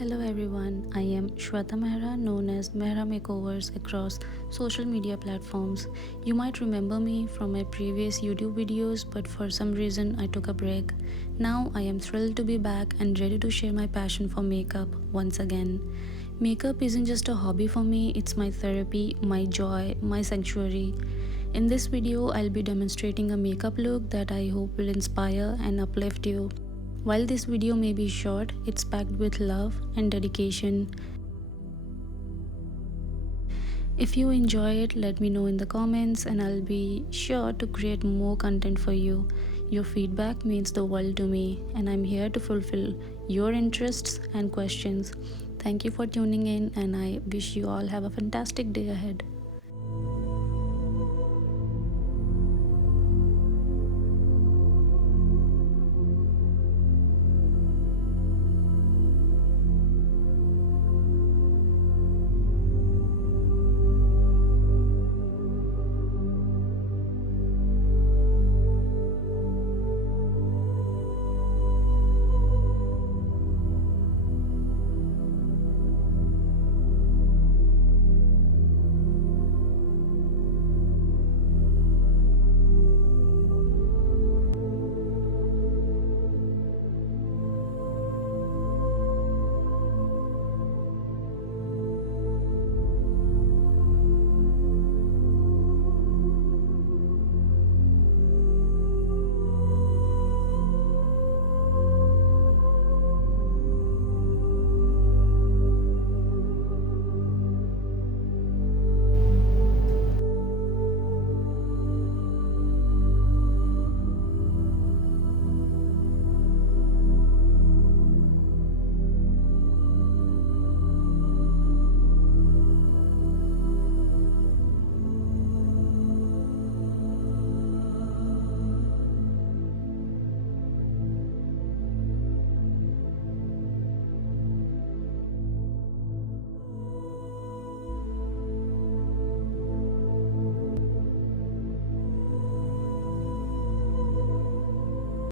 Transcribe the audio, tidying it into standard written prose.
Hello everyone, I am Shweta Mehra, known as Mehra Makeovers across social media platforms. You might remember me from my previous YouTube videos, but for some reason I took a break. Now I am thrilled to be back and ready to share my passion for makeup once again. Makeup isn't just a hobby for me, it's my therapy, my joy, my sanctuary. In this video, I'll be demonstrating a makeup look that I hope will inspire and uplift you. While this video may be short, it's packed with love and dedication. If you enjoy it, let me know in the comments and I'll be sure to create more content for you. Your feedback means the world to me and I'm here to fulfill your interests and questions. Thank you for tuning in and I wish you all have a fantastic day ahead.